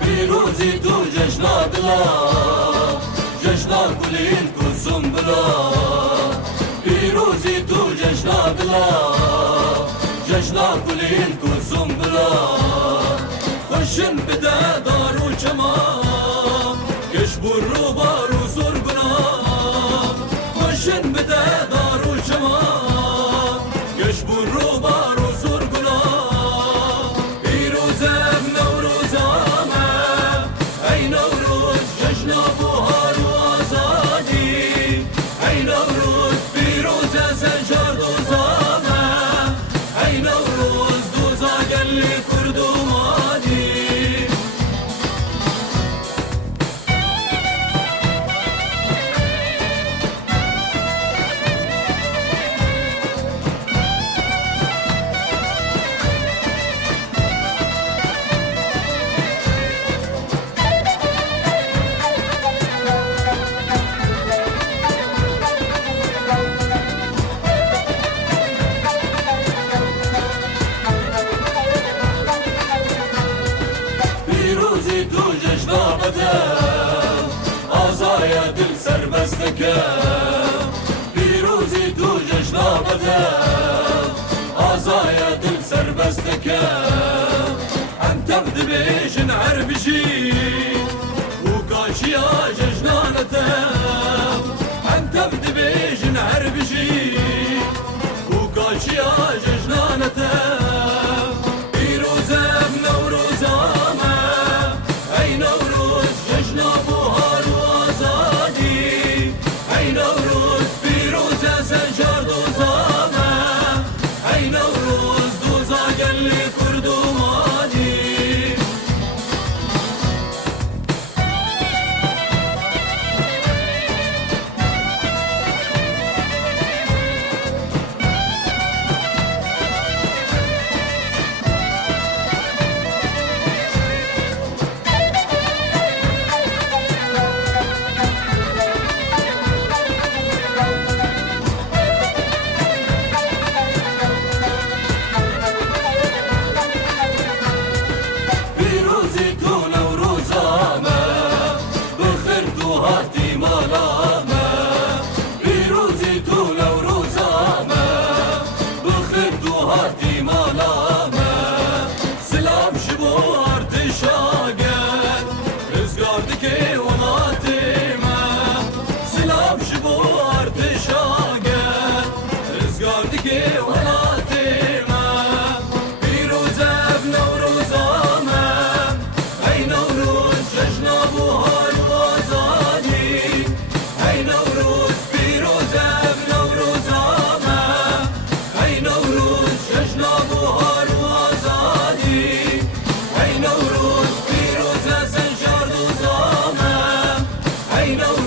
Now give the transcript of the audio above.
پیروزی تو جشنا دلا جشنا گلین کلسوم بلا پیروزی تو جشنا دلا جشنا گلین کلسوم بلا خوشن بده دارو چما گش برو بارو سرگنا خوشن بده دارو چما گش برو بارو سرگنا پیروزم نوروزم ای نوروز جشن بهار و آزادی ای نوروز پیروز سنجار دوزامه ای نوروز دوزا گلی کرد و مادی پیروزی تو جشنا بده آزای دل سربست که پیروزی تو جشنا بده آزای دل سربست که انت بدبیشن عربشی و کاشیا جشنانته انت بدبیشن عربشی و کاشیا جشنانته پیروزم نوروزم ای نوروز جشن بهار و آزادی ای نوروز پیروز سنجار دوزامه ای نوروز دوزا گلی کرد و مادی پیروزی تو نوروزامه بخیر تو هاتی مالامه پیروزی تو نوروزامه بخیر تو هاتی مالامه سلام شبو ارتشاگن رزگاردی که ولاتیمه سلام شبو ارتشاگن رزگاردی که ولاتیمه پیروزم نوروزامه ای نوروز جشن بهار و آزادی ای نوروز پیروزم نوروزامه ای نوروز جشن بهار و آزادی ای نوروز پیروز سنجار دوزامه ای نوروز